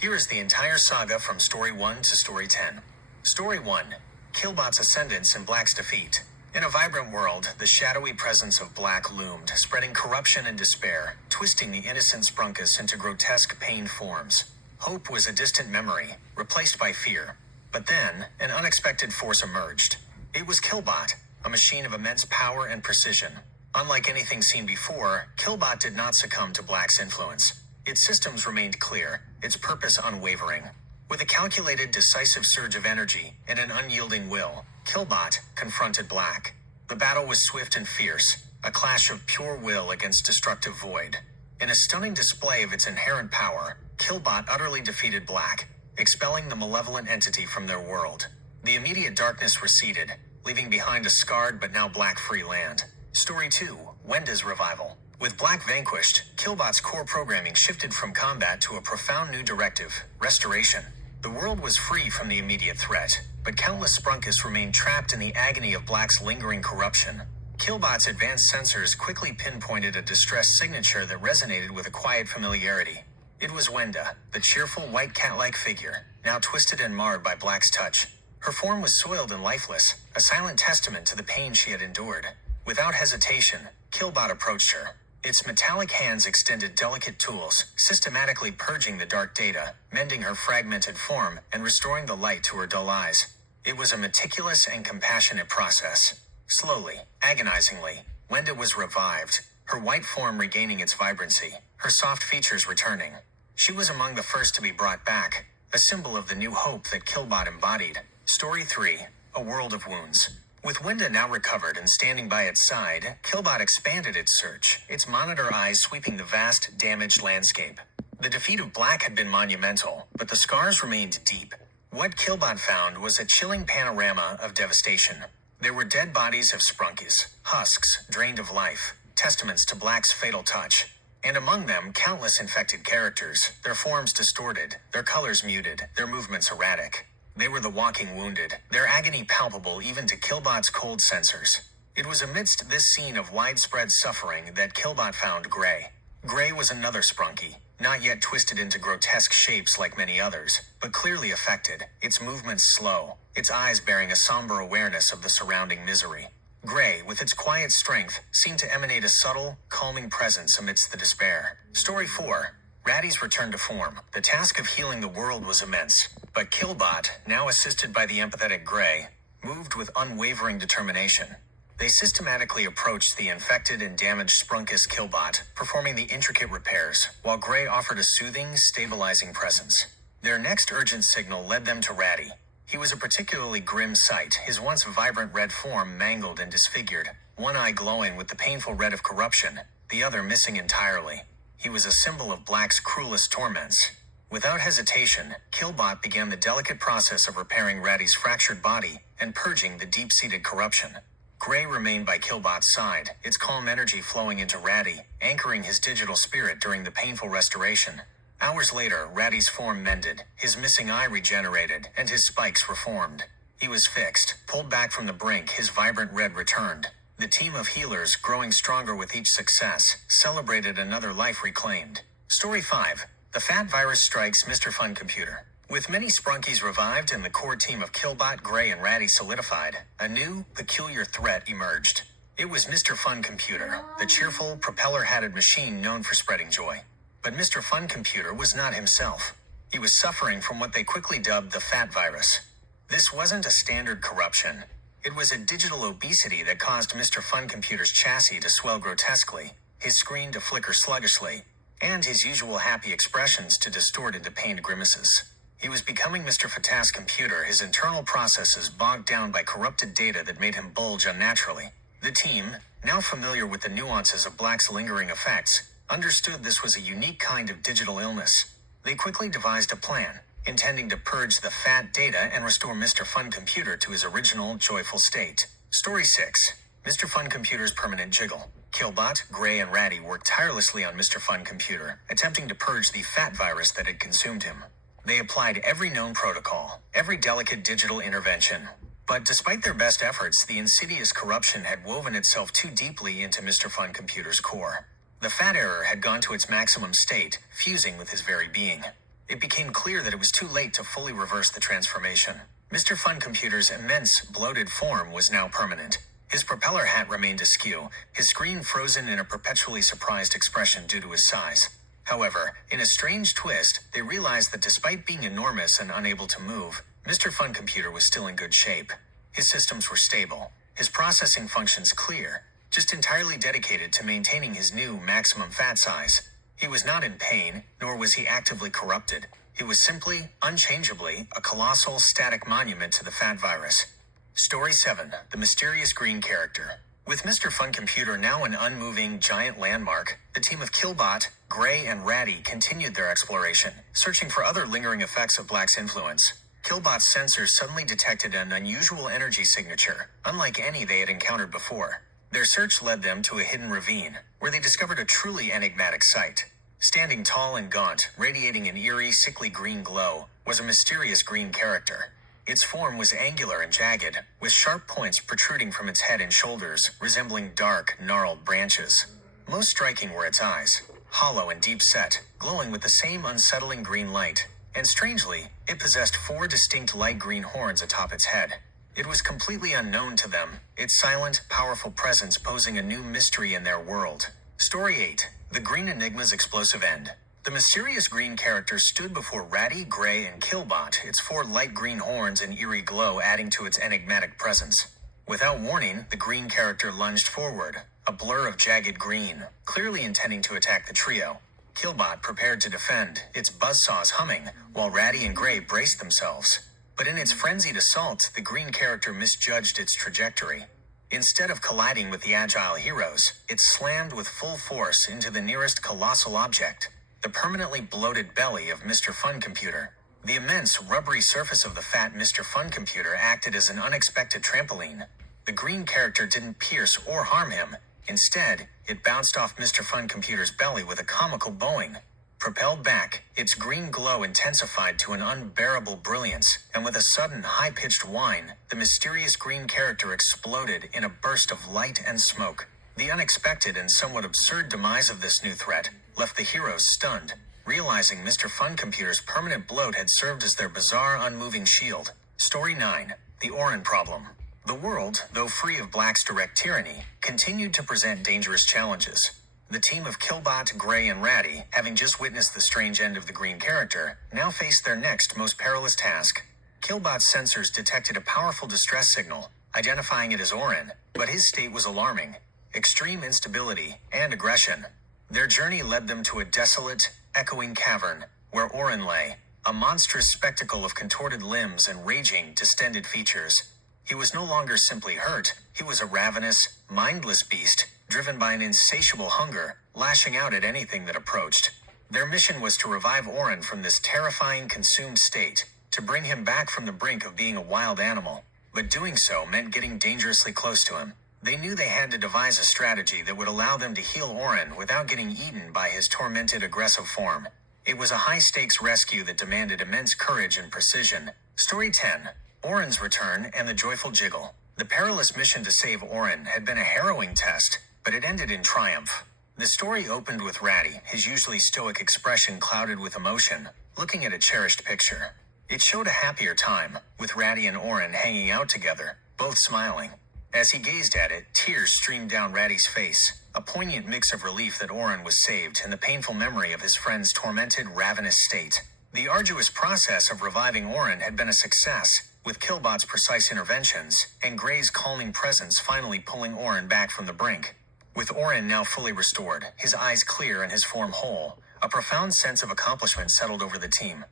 Here is the entire saga from Story 1 to Story 10. Story 1. Killbot's Ascendance and Black's Defeat. In a vibrant world, the shadowy presence of Black loomed, spreading corruption and despair, twisting the innocent Sprunkus into grotesque pained forms. Hope was a distant memory, replaced by fear. But then, an unexpected force emerged. It was Killbot, a machine of immense power and precision. Unlike anything seen before, Killbot did not succumb to Black's influence. Its systems remained clear, its purpose unwavering. With a calculated, decisive surge of energy and an unyielding will, Killbot confronted Black. The battle was swift and fierce, a clash of pure will against destructive void. In a stunning display of its inherent power, Killbot utterly defeated Black, expelling the malevolent entity from their world. The immediate darkness receded, leaving behind a scarred but now Black-free land. Story 2. Wenda's Revival. With Black vanquished, Killbot's core programming shifted from combat to a profound new directive: restoration. The world was free from the immediate threat, but countless Sprunkus remained trapped in the agony of Black's lingering corruption. Killbot's advanced sensors quickly pinpointed a distress signature that resonated with a quiet familiarity. It was Wenda, the cheerful white cat-like figure, now twisted and marred by Black's touch. Her form was soiled and lifeless, a silent testament to the pain she had endured. Without hesitation, Killbot approached her. Its metallic hands extended delicate tools, systematically purging the dark data, mending her fragmented form, and restoring the light to her dull eyes. It was a meticulous and compassionate process. Slowly, agonizingly, Wenda was revived, her white form regaining its vibrancy, her soft features returning. She was among the first to be brought back, a symbol of the new hope that Killbot embodied. Story 3. A World of Wounds. With Wenda now recovered and standing by its side, Killbot expanded its search, its monitor eyes sweeping the vast, damaged landscape. The defeat of Black had been monumental, but the scars remained deep. What Killbot found was a chilling panorama of devastation. There were dead bodies of Sprunkis, husks drained of life, testaments to Black's fatal touch. And among them, countless infected characters, their forms distorted, their colors muted, their movements erratic. They were the walking wounded, their agony palpable even to Killbot's cold sensors. It was amidst this scene of widespread suffering that Killbot found Gray. Gray was another Sprunki, not yet twisted into grotesque shapes like many others, but clearly affected, its movements slow, its eyes bearing a somber awareness of the surrounding misery. Gray, with its quiet strength, seemed to emanate a subtle, calming presence amidst the despair. Story 4. Ratty's return to form. The task of healing the world was immense, but Killbot, now assisted by the empathetic Gray, moved with unwavering determination. They systematically approached the infected and damaged Sprunkus Killbot, performing the intricate repairs, while Gray offered a soothing, stabilizing presence. Their next urgent signal led them to Ratty. He was a particularly grim sight, his once vibrant red form mangled and disfigured, one eye glowing with the painful red of corruption, the other missing entirely. He was a symbol of Black's cruelest torments. Without hesitation, Killbot began the delicate process of repairing Ratty's fractured body and purging the deep-seated corruption. Gray remained by Killbot's side, its calm energy flowing into Ratty, anchoring his digital spirit during the painful restoration. Hours later, Ratty's form mended, his missing eye regenerated, and his spikes reformed. He was fixed, pulled back from the brink, his vibrant red returned. The team of healers, growing stronger with each success, celebrated another life reclaimed. Story 5. The Fat Virus Strikes Mr. Fun Computer. With many Sprunkis revived and the core team of Killbot, Gray, and Ratty solidified, a new, peculiar threat emerged. It was Mr. Fun Computer, the cheerful, propeller-hatted machine known for spreading joy. But Mr. Fun Computer was not himself. He was suffering from what they quickly dubbed the Fat Virus. This wasn't a standard corruption. It was a digital obesity that caused Mr. Fun Computer's chassis to swell grotesquely, his screen to flicker sluggishly, and his usual happy expressions to distort into pained grimaces. He was becoming Mr. Fat's computer, his internal processes bogged down by corrupted data that made him bulge unnaturally. The team, now familiar with the nuances of Black's lingering effects, understood this was a unique kind of digital illness. They quickly devised a plan, intending to purge the fat data and restore Mr. Fun Computer to his original, joyful state. Story 6. Mr. Fun Computer's Permanent Jiggle. Killbot, Gray, and Ratty worked tirelessly on Mr. Fun Computer, attempting to purge the fat virus that had consumed him. They applied every known protocol, every delicate digital intervention. But despite their best efforts, the insidious corruption had woven itself too deeply into Mr. Fun Computer's core. The fat error had gone to its maximum state, fusing with his very being. It became clear that it was too late to fully reverse the transformation. Mr. Fun Computer's immense, bloated form was now permanent. His propeller hat remained askew, his screen frozen in a perpetually surprised expression due to his size. However, in a strange twist, they realized that despite being enormous and unable to move, Mr. Fun Computer was still in good shape. His systems were stable, his processing functions clear, just entirely dedicated to maintaining his new maximum fat size. He was not in pain, nor was he actively corrupted. He was simply, unchangeably, a colossal, static monument to the fat virus. Story 7. The Mysterious Green Character. With Mr. Fun Computer now an unmoving, giant landmark, the team of Killbot, Gray, and Ratty continued their exploration, searching for other lingering effects of Black's influence. Killbot's sensors suddenly detected an unusual energy signature, unlike any they had encountered before. Their search led them to a hidden ravine, where they discovered a truly enigmatic sight. Standing tall and gaunt, radiating an eerie, sickly green glow, was a mysterious green character. Its form was angular and jagged, with sharp points protruding from its head and shoulders, resembling dark, gnarled branches. Most striking were its eyes, hollow and deep-set, glowing with the same unsettling green light. And strangely, it possessed 4 distinct light green horns atop its head. It was completely unknown to them, its silent, powerful presence posing a new mystery in their world. Story 8. The Green Enigma's Explosive End. The mysterious green character stood before Ratty, Gray, and Killbot, its 4 light green horns and eerie glow adding to its enigmatic presence. Without warning, the green character lunged forward, a blur of jagged green, clearly intending to attack the trio. Killbot prepared to defend, its buzzsaws humming, while Ratty and Gray braced themselves. But in its frenzied assault, the green character misjudged its trajectory. Instead of colliding with the agile heroes, it slammed with full force into the nearest colossal object, the permanently bloated belly of Mr. Fun Computer. The immense, rubbery surface of the fat Mr. Fun Computer acted as an unexpected trampoline. The green character didn't pierce or harm him. Instead, it bounced off Mr. Fun Computer's belly with a comical bowing. Propelled back, its green glow intensified to an unbearable brilliance, and with a sudden high-pitched whine, the mysterious green character exploded in a burst of light and smoke. The unexpected and somewhat absurd demise of this new threat left the heroes stunned, realizing Mr. Fun Computer's permanent bloat had served as their bizarre, unmoving shield. Story 9. The Orin Problem. The world, though free of Black's direct tyranny, continued to present dangerous challenges. The team of Killbot, Gray, and Ratty, having just witnessed the strange end of the green character, now faced their next most perilous task. Killbot's sensors detected a powerful distress signal, identifying it as Orin, but his state was alarming. Extreme instability and aggression. Their journey led them to a desolate, echoing cavern, where Orin lay, a monstrous spectacle of contorted limbs and raging, distended features. He was no longer simply hurt, he was a ravenous, mindless beast, driven by an insatiable hunger, lashing out at anything that approached. Their mission was to revive Orin from this terrifying, consumed state, to bring him back from the brink of being a wild animal. But doing so meant getting dangerously close to him. They knew they had to devise a strategy that would allow them to heal Orin without getting eaten by his tormented, aggressive form. It was a high-stakes rescue that demanded immense courage and precision. Story 10. Orin's Return and the Joyful Jiggle. The perilous mission to save Orin had been a harrowing test, but it ended in triumph. The story opened with Ratty, his usually stoic expression clouded with emotion, looking at a cherished picture. It showed a happier time, with Ratty and Orin hanging out together, both smiling. As he gazed at it, tears streamed down Ratty's face, a poignant mix of relief that Orin was saved and the painful memory of his friend's tormented, ravenous state. The arduous process of reviving Orin had been a success, with Killbot's precise interventions, and Gray's calming presence finally pulling Orin back from the brink. With Orin now fully restored, his eyes clear and his form whole, a profound sense of accomplishment settled over the team.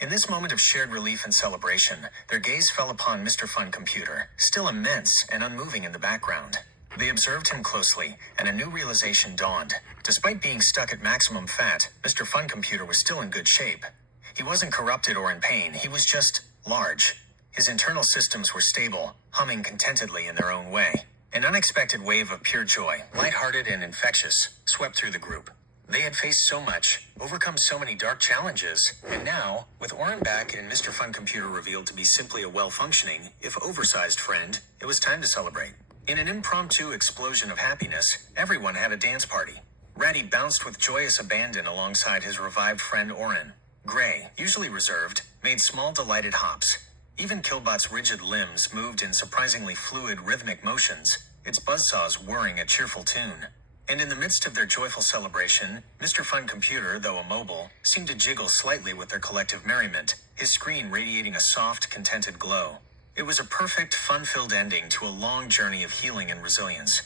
In this moment of shared relief and celebration, their gaze fell upon Mr. Fun Computer, still immense and unmoving in the background. They observed him closely, and a new realization dawned. Despite being stuck at maximum fat, Mr. Fun Computer was still in good shape. He wasn't corrupted or in pain, he was just large. His internal systems were stable, humming contentedly in their own way. An unexpected wave of pure joy, lighthearted and infectious, swept through the group. They had faced so much, overcome so many dark challenges, and now, with Orin back and Mr. Fun Computer revealed to be simply a well-functioning, if oversized friend, it was time to celebrate. In an impromptu explosion of happiness, everyone had a dance party. Ratty bounced with joyous abandon alongside his revived friend Orin. Gray, usually reserved, made small delighted hops. Even Killbot's rigid limbs moved in surprisingly fluid rhythmic motions, its buzzsaws whirring a cheerful tune. And in the midst of their joyful celebration, Mr. Fun Computer, though immobile, seemed to jiggle slightly with their collective merriment, his screen radiating a soft, contented glow. It was a perfect, fun-filled ending to a long journey of healing and resilience.